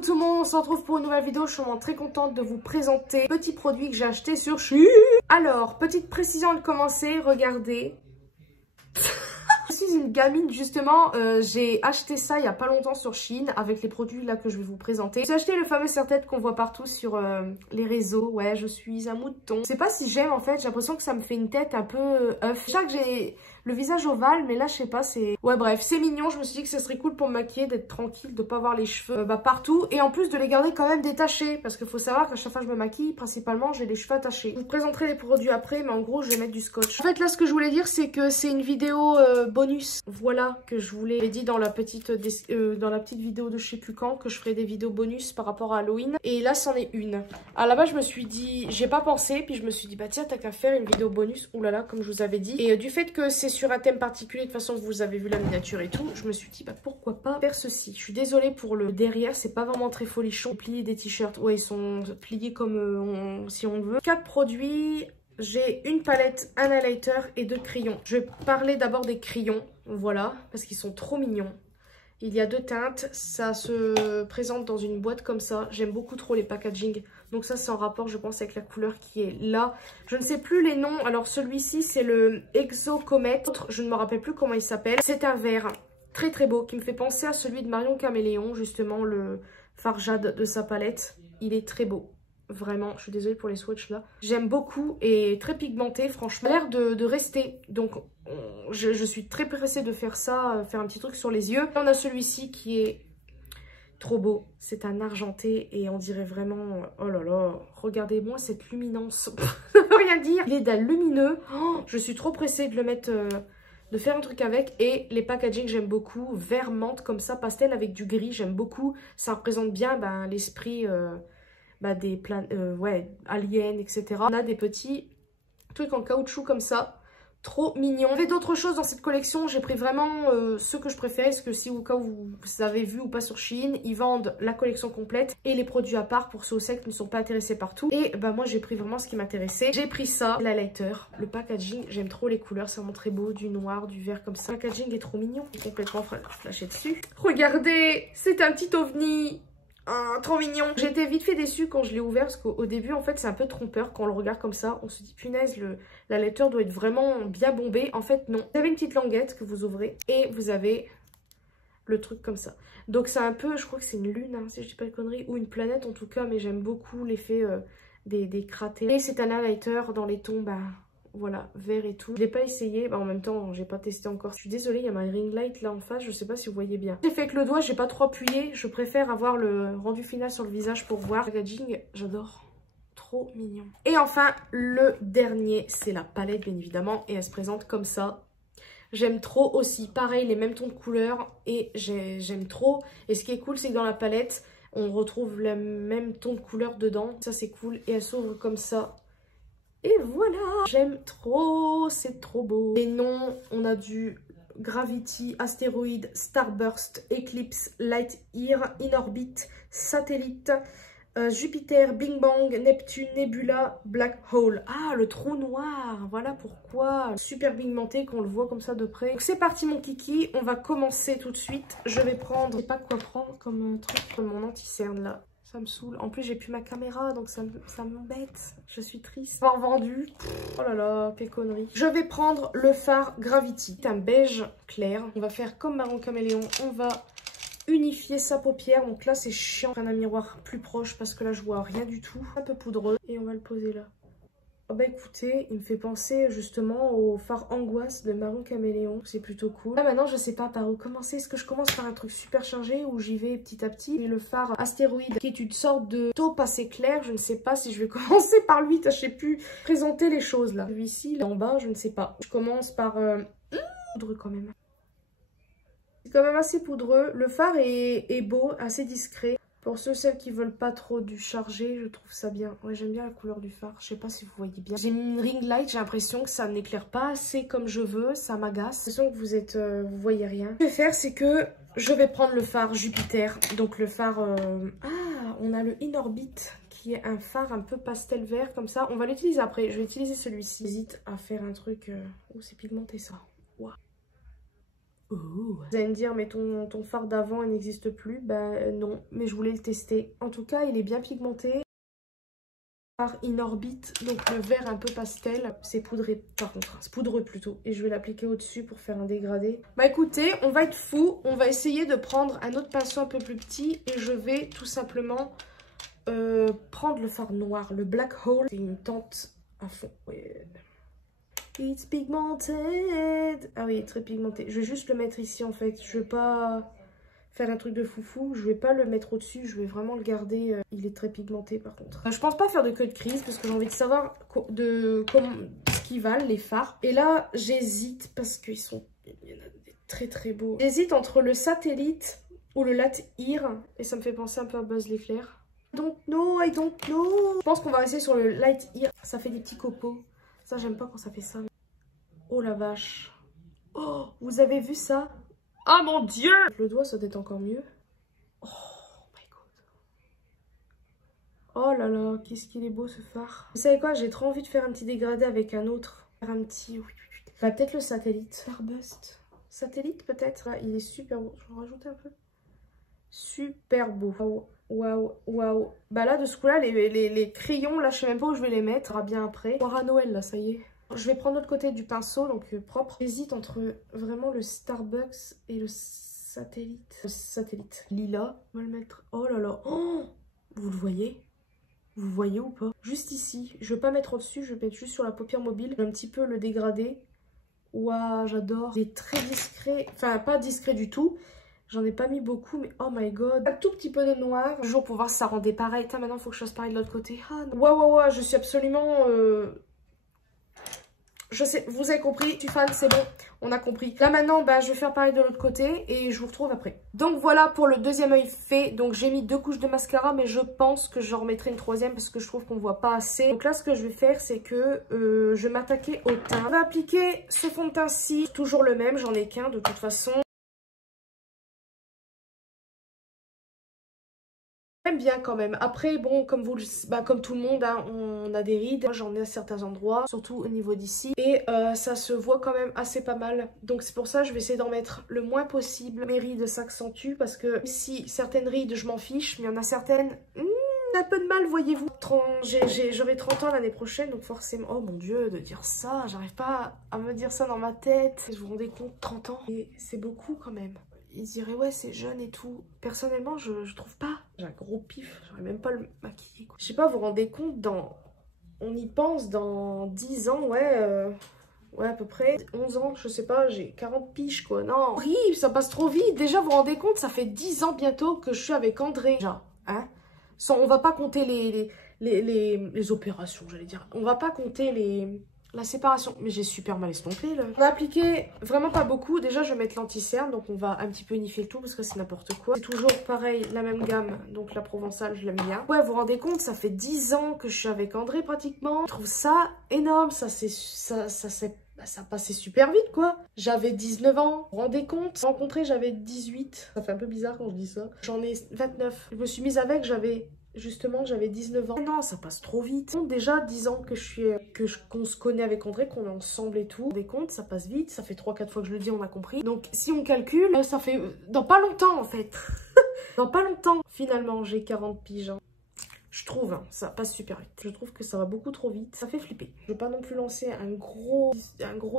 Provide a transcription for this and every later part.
Coucou tout le monde, on se retrouve pour une nouvelle vidéo. Je suis vraiment très contente de vous présenter le petit produit que j'ai acheté sur Shein. Alors, petite précision de commencer, regardez. Je suis une gamine justement, j'ai acheté ça il y a pas longtemps sur Shein avec les produits là que je vais vous présenter. J'ai acheté le fameux serre-tête qu'on voit partout sur les réseaux. Ouais, je suis un mouton. Je sais pas si j'aime en fait, j'ai l'impression que ça me fait une tête un peu œuf. Je sais que j'ai le visage ovale, mais là je sais pas, c'est... Ouais bref, c'est mignon, je me suis dit que ce serait cool pour me maquiller, d'être tranquille, de pas avoir les cheveux partout. Et en plus de les garder quand même détachés, parce qu'il faut savoir qu'à chaque fois que je me maquille, principalement j'ai les cheveux attachés. Je vous présenterai les produits après, mais en gros je vais mettre du scotch. En fait là ce que je voulais dire c'est que c'est une vidéo bonus. Voilà, que je vous l'ai dit dans la petite vidéo de je sais plus quand, que je ferai des vidéos bonus par rapport à Halloween. Et là c'en est une. À la base je me suis dit, j'ai pas pensé, puis je me suis dit bah tiens t'as qu'à faire une vidéo bonus, oulala comme je vous avais dit. Et du fait que c'est sur un thème particulier, de toute façon vous avez vu la miniature et tout, je me suis dit bah pourquoi pas faire ceci. Je suis désolée pour le derrière, c'est pas vraiment très folichon. Plier des t-shirts, ouais ils sont pliés comme si on veut. 4 produits. J'ai une palette, un highlighter et 2 crayons. Je vais parler d'abord des crayons, voilà, parce qu'ils sont trop mignons. Il y a 2 teintes, ça se présente dans une boîte comme ça. J'aime beaucoup trop les packaging. Donc ça c'est en rapport je pense avec la couleur qui est là. Je ne sais plus les noms, alors celui-ci c'est le Exo Comet. Je ne me rappelle plus comment il s'appelle. C'est un vert très très beau qui me fait penser à celui de Marion Caméléon, justement le fard jade de sa palette. Il est très beau. Vraiment, je suis désolée pour les swatchs là. J'aime beaucoup et très pigmenté, franchement. Ça a l'air de rester. Donc, je suis très pressée de faire ça, faire un petit truc sur les yeux. On a celui-ci qui est trop beau. C'est un argenté et on dirait vraiment... Oh là là, regardez-moi cette luminance. Ça veut rien dire. Il est d'un lumineux. Oh, je suis trop pressée de le mettre... de faire un truc avec. Et les packaging j'aime beaucoup. Vert menthe comme ça, pastel avec du gris, j'aime beaucoup. Ça représente bien l'esprit... des plans, ouais, aliens, etc. On a des petits trucs en caoutchouc comme ça. Trop mignon. Il y avait d'autres choses dans cette collection. J'ai pris vraiment ceux que je préférais. Parce que si au cas où vous avez vu ou pas sur Shein, ils vendent la collection complète et les produits à part pour ceux ou celles qui ne sont pas intéressés par tout. Et bah moi j'ai pris vraiment ce qui m'intéressait. J'ai pris ça, la lighter, le packaging. J'aime trop les couleurs, c'est vraiment très beau. Du noir, du vert comme ça. Le packaging est trop mignon. Complètement flashé dessus. Regardez, c'est un petit ovni. Oh, trop mignon. J'étais vite fait déçue quand je l'ai ouvert parce qu'au début en fait c'est un peu trompeur quand on le regarde comme ça. On se dit punaise la lecture doit être vraiment bien bombée. En fait non. Vous avez une petite languette que vous ouvrez et vous avez le truc comme ça. Donc c'est un peu, je crois que c'est une lune hein, si je dis pas de conneries, ou une planète en tout cas, mais j'aime beaucoup l'effet des cratères. Et c'est un highlighter dans les tons voilà, vert et tout. Je l'ai pas essayé, en même temps, j'ai pas testé encore. Je suis désolée, il y a ma ring light là en face, je sais pas si vous voyez bien. J'ai fait avec le doigt, j'ai pas trop appuyé. Je préfère avoir le rendu final sur le visage pour voir. Le packaging, j'adore. Trop mignon. Et enfin, le dernier, c'est la palette, bien évidemment. Et elle se présente comme ça. J'aime trop aussi. Pareil, les mêmes tons de couleurs. Et j'aime trop. Et ce qui est cool, c'est que dans la palette, on retrouve le même ton de couleur dedans. Ça, c'est cool. Et elle s'ouvre comme ça. Et voilà, j'aime trop, c'est trop beau. Les noms, on a du Gravity, Astéroïde, Starburst, Eclipse, Lightyear, Inorbit, Satellite, Jupiter, Bing Bang, Neptune, Nebula, Black Hole. Ah, le trou noir, voilà pourquoi. Super pigmenté qu'on le voit comme ça de près. Donc c'est parti mon kiki, on va commencer tout de suite. Je vais prendre, je sais pas quoi prendre comme truc, comme mon anti-cerne là. Ça me saoule. En plus, j'ai plus ma caméra, donc ça m'embête. Je suis triste. Avoir vendu. Oh là là, quelle connerie. Je vais prendre le fard Gravity. C'est un beige clair. On va faire comme Marion Caméléon. On va unifier sa paupière. Donc là, c'est chiant. Prendre un miroir plus proche parce que là, je vois rien du tout. Un peu poudreux. Et on va le poser là. Oh bah écoutez, il me fait penser justement au fard Angoisse de Marion Caméléon. C'est plutôt cool. Là maintenant je sais pas par où commencer. Est-ce que je commence par un truc super chargé ou j'y vais petit à petit? Et le fard Astéroïde qui est une sorte de taupe assez claire. Je ne sais pas si je vais commencer par lui. Je sais plus présenter les choses là. Celui-ci là en bas je ne sais pas. Je commence par poudreux quand même. C'est quand même assez poudreux. Le fard est beau, assez discret. Pour ceux, celles qui veulent pas trop du chargé, je trouve ça bien. Ouais, j'aime bien la couleur du fard. Je sais pas si vous voyez bien. J'ai mis une ring light, j'ai l'impression que ça n'éclaire pas assez comme je veux. Ça m'agace. J'ai l'impression que vous voyez rien. Ce que je vais faire, c'est que je vais prendre le fard Jupiter. Donc le fard... Ah, on a le Inorbit qui est un fard un peu pastel vert comme ça. On va l'utiliser après. Je vais utiliser celui-ci. J'hésite à faire un truc... Oh, c'est pigmenté ça. Wow. Vous allez me dire, mais ton fard d'avant, il n'existe plus. Bah non, mais je voulais le tester. En tout cas, il est bien pigmenté. Par Inorbit, donc le vert un peu pastel. C'est poudré par contre, c'est poudreux plutôt. Et je vais l'appliquer au-dessus pour faire un dégradé. Bah écoutez, on va être fou. On va essayer de prendre un autre pinceau un peu plus petit. Et je vais tout simplement prendre le fard noir, le Black Hole. C'est une teinte à fond. Ouais. It's pigmented. Ah oui, très pigmenté. Je vais juste le mettre ici en fait. Je vais pas faire un truc de foufou. Je vais pas le mettre au-dessus. Je vais vraiment le garder. Il est très pigmenté par contre. Je pense pas faire de queue de crise parce que j'ai envie de savoir ce qu'ils valent les fards. Et là, j'hésite parce qu'ils sont... Il y en a des très très beaux. J'hésite entre le Satellite ou le Latte Ear. Et ça me fait penser un peu à Buzz l'éclair. I don't know. Je pense qu'on va rester sur le Light Ear. Ça fait des petits copeaux. Ça, j'aime pas quand ça fait ça. Oh la vache. Oh, vous avez vu ça? Oh mon dieu! Le doigt, ça doit être encore mieux. Oh my god. Oh là là, qu'est-ce qu'il est beau ce phare. Vous savez quoi? J'ai trop envie de faire un petit dégradé avec un autre. Faire un petit... Bah, peut-être le Satellite. Starbust. Satellite peut-être? Il est super beau. Je vais en rajouter un peu. Super beau. Waouh, waouh. Bah là, de ce coup-là, les crayons, là, je sais même pas où je vais les mettre. Ça sera bien après. Voir à Noël, là, ça y est. Je vais prendre l'autre côté du pinceau, donc propre. J'hésite entre vraiment le Starbucks et le Satellite. Le Satellite. Lila. On va le mettre. Oh là là. Oh, vous le voyez? Vous voyez ou pas? Juste ici. Je vais pas mettre au-dessus, je vais mettre juste sur la paupière mobile. Un petit peu le dégradé. Waouh, j'adore. Il est très discret. Enfin, pas discret du tout. J'en ai pas mis beaucoup, mais oh my god. Un tout petit peu de noir. Toujours pour voir si ça rendait pareil. Putain, maintenant, il faut que je fasse pareil de l'autre côté. Ah, non. Waouh, je suis absolument... Je sais, vous avez compris, je suis fan, c'est bon, on a compris. Là maintenant, bah, je vais faire pareil de l'autre côté et je vous retrouve après. Donc voilà pour le deuxième œil fait. Donc j'ai mis 2 couches de mascara, mais je pense que j'en remettrai une troisième parce que je trouve qu'on voit pas assez. Donc là, ce que je vais faire, c'est que je vais m'attaquer au teint. Je vais appliquer ce fond de teint-ci, toujours le même, j'en ai qu'un de toute façon. J'aime bien quand même. Après, bon, comme comme tout le monde, hein, on a des rides. Moi, j'en ai à certains endroits, surtout au niveau d'ici. Et ça se voit quand même assez pas mal. Donc, c'est pour ça que je vais essayer d'en mettre le moins possible. Mes rides s'accentuent parce que si certaines rides, je m'en fiche, mais il y en a certaines... un peu de mal, voyez-vous. J'aurai 30 ans l'année prochaine, donc forcément... Oh mon dieu, de dire ça, j'arrive pas à me dire ça dans ma tête. Je vous rendez compte, 30 ans, et c'est beaucoup quand même. Ils diraient ouais c'est jeune et tout. Personnellement je trouve pas. J'ai un gros pif, j'aurais même pas le maquiller quoi. Je sais pas, vous vous rendez compte, on y pense dans 10 ans, ouais à peu près 11 ans, je sais pas, j'ai 40 piges quoi. Non, horrible, ça passe trop vite. Déjà vous vous rendez compte, ça fait 10 ans bientôt que je suis avec André. Déjà, hein. On va pas compter les opérations, j'allais dire. On va pas compter la séparation, mais j'ai super mal estompé là. On va appliquer vraiment pas beaucoup. Déjà, je vais mettre l'anti-cerne, donc on va un petit peu unifier le tout parce que c'est n'importe quoi. C'est toujours pareil, la même gamme, donc la provençale, je l'aime bien. Ouais, vous vous rendez compte, ça fait 10 ans que je suis avec André pratiquement. Je trouve ça énorme, ça passait super vite quoi. J'avais 19 ans, vous vous rendez compte? Rencontré, j'avais 18. Ça fait un peu bizarre quand je dis ça. J'en ai 29. Je me suis mise avec, j'avais 19 ans. Non, ça passe trop vite. Déjà 10 ans qu'on se connaît avec André, qu'on est ensemble et tout. Vous vous rendez compte, ça passe vite. Ça fait 3-4 fois que je le dis, on a compris. Donc si on calcule, ça fait dans pas longtemps en fait. Dans pas longtemps. Finalement, j'ai 40 piges. Hein. Je trouve, hein, ça passe super vite. Je trouve que ça va beaucoup trop vite. Ça fait flipper. Je veux pas non plus lancer un gros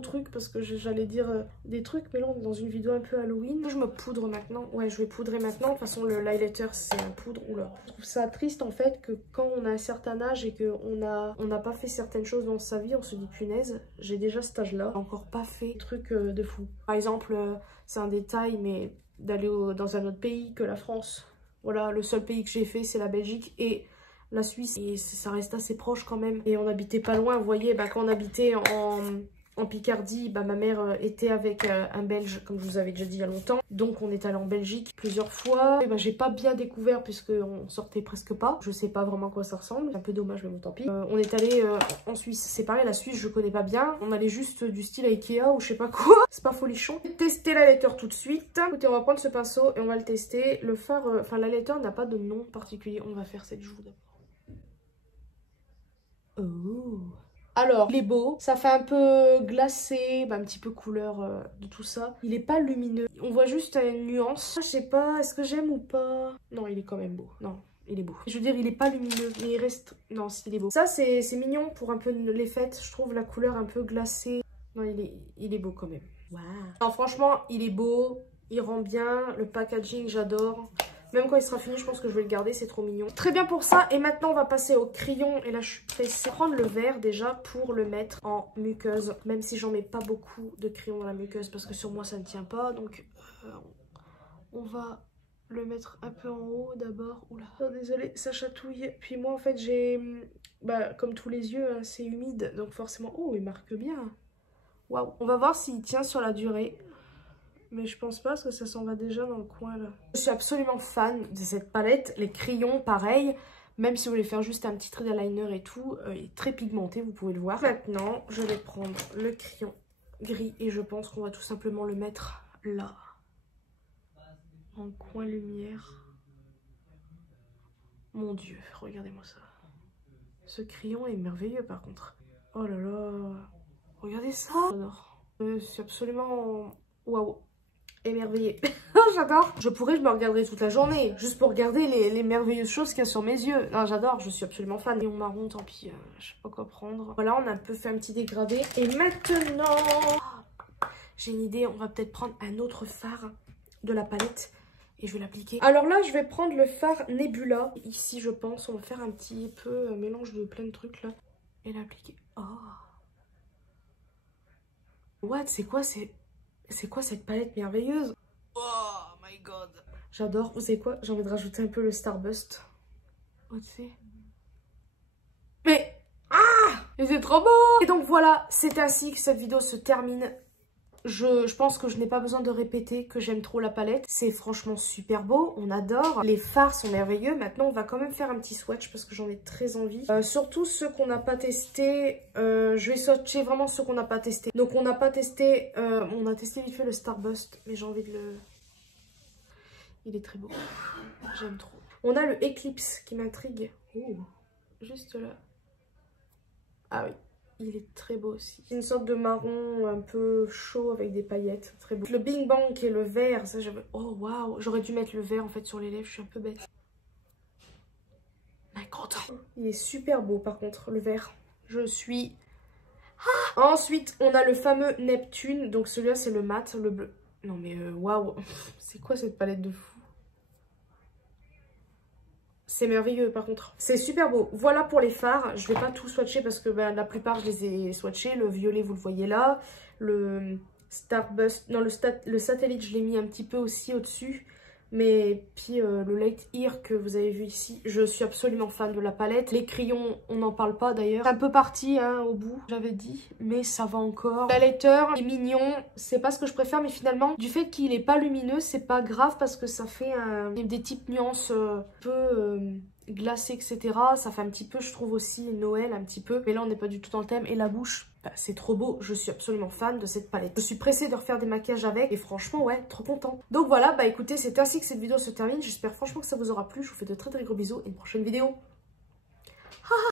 truc parce que j'allais dire des trucs. Mais là, on est dans une vidéo un peu Halloween. Je me poudre maintenant. Ouais, je vais poudrer maintenant. De toute façon, le highlighter, c'est un poudre. Oula. Je trouve ça triste en fait que quand on a un certain âge et qu'on n'a pas fait certaines choses dans sa vie, on se dit punaise, j'ai déjà cet âge-là. Encore pas fait des trucs de fou. Par exemple, c'est un détail, mais d'aller dans un autre pays que la France. Voilà, le seul pays que j'ai fait, c'est la Belgique et la Suisse. Et ça reste assez proche quand même. Et on habitait pas loin, vous voyez, bah, quand on habitait en Picardie, bah, ma mère était avec un Belge, comme je vous avais déjà dit il y a longtemps. Donc on est allé en Belgique plusieurs fois. Et bah, j'ai pas bien découvert puisqu'on sortait presque pas. Je sais pas vraiment à quoi ça ressemble. C'est un peu dommage, mais bon, tant pis. On est allé en Suisse. C'est pareil, la Suisse, je connais pas bien. On allait juste du style Ikea ou je sais pas quoi. C'est pas folichon. Tester l'highlighter tout de suite. Écoutez, on va prendre ce pinceau et on va le tester. Le fard, enfin l'highlighter n'a pas de nom particulier. On va faire cette joue d'abord. Oh. Alors, il est beau. Ça fait un peu glacé, un petit peu couleur de tout ça. Il est pas lumineux. On voit juste une nuance. Je sais pas, est-ce que j'aime ou pas? Non, il est quand même beau. Non. Il est beau. Je veux dire, il est pas lumineux, mais il reste... Non, il est beau. Ça, c'est mignon pour un peu les fêtes. Je trouve la couleur un peu glacée. Non, il est beau quand même. Wow. Non, franchement, il est beau. Il rend bien. Le packaging, j'adore. Même quand il sera fini, je pense que je vais le garder. C'est trop mignon. Très bien pour ça. Et maintenant, on va passer au crayon. Et là, je suis pressée. Prendre le vert déjà pour le mettre en muqueuse. Même si j'en mets pas beaucoup de crayon dans la muqueuse. Parce que sur moi, ça ne tient pas. Donc, on va... le mettre un peu en haut d'abord. Oula, oh, désolé, ça chatouille. Puis moi en fait j'ai, comme tous les yeux, hein, c'est humide, donc forcément... Oh, il marque bien. Waouh. On va voir s'il tient sur la durée. Mais je pense pas parce que ça s'en va déjà dans le coin là. Je suis absolument fan de cette palette. Les crayons, pareil. Même si vous voulez faire juste un petit trait d'eyeliner et tout, il est très pigmenté, vous pouvez le voir. Maintenant, je vais prendre le crayon gris et je pense qu'on va tout simplement le mettre là. En coin lumière. Mon Dieu, regardez-moi ça. Ce crayon est merveilleux par contre. Oh là là. Regardez ça. J'adore. C'est absolument... Waouh. Émerveillée. J'adore. Je me regarderai toute la journée. Juste pour regarder les merveilleuses choses qu'il y a sur mes yeux. Non, j'adore. Je suis absolument fan. Crayon marron, tant pis. Je sais pas quoi prendre. Voilà, on a un peu fait un petit dégradé. Et maintenant... J'ai une idée. On va peut-être prendre un autre fard de la palette. Et je vais l'appliquer. Alors là, je vais prendre le fard Nebula. Ici, je pense, on va faire un petit peu mélange de plein de trucs là. Et l'appliquer. Oh. What? C'est quoi cette palette merveilleuse? Oh my god. J'adore. Vous savez quoi? J'ai envie de rajouter un peu le Starburst. Oh, tu sais. Mais... Ah! Mais c'est trop beau! Et donc voilà, c'est ainsi que cette vidéo se termine. Je pense que je n'ai pas besoin de répéter que j'aime trop la palette. C'est franchement super beau, on adore. Les fards sont merveilleux. Maintenant, on va quand même faire un petit swatch parce que j'en ai très envie. Surtout ceux qu'on n'a pas testé. Je vais swatcher vraiment ceux qu'on n'a pas testé. Donc, on n'a pas testé... on a testé vite fait le Starburst, mais j'ai envie de le... Il est très beau. J'aime trop. On a le Eclipse qui m'intrigue. Oh, juste là. Ah oui. Il est très beau aussi. C'est une sorte de marron un peu chaud avec des paillettes. Très beau. Le Bing Bang qui est le vert. Ça, j'avais... Oh, waouh. J'aurais dû mettre le vert en fait sur les lèvres. Je suis un peu bête. Mais content. Il est super beau par contre, le vert. Je suis... Ah. Ensuite, on a le fameux Neptune. Donc celui-là, c'est le mat, le bleu. Non mais waouh. C'est quoi cette palette de fou? C'est merveilleux par contre. C'est super beau. Voilà pour les fards. Je vais pas tout swatcher parce que la plupart je les ai swatchés. Le violet vous le voyez là. Le Starburst, non le satellite je l'ai mis un petit peu aussi au-dessus. Mais puis le Light Ear que vous avez vu ici, je suis absolument fan de la palette. Les crayons, on n'en parle pas d'ailleurs. C'est un peu parti hein, au bout, j'avais dit, mais ça va encore. L'highlighter est mignon, c'est pas ce que je préfère, mais finalement, du fait qu'il est pas lumineux, c'est pas grave parce que ça fait des petites nuances un peu glacées, etc. Ça fait un petit peu, je trouve aussi, Noël un petit peu. Mais là, on n'est pas du tout dans le thème. Et la bouche, c'est trop beau. Je suis absolument fan de cette palette. Je suis pressée de refaire des maquillages avec. Et franchement, ouais, trop contente. Donc voilà, écoutez, c'est ainsi que cette vidéo se termine. J'espère franchement que ça vous aura plu. Je vous fais de très très gros bisous et une prochaine vidéo.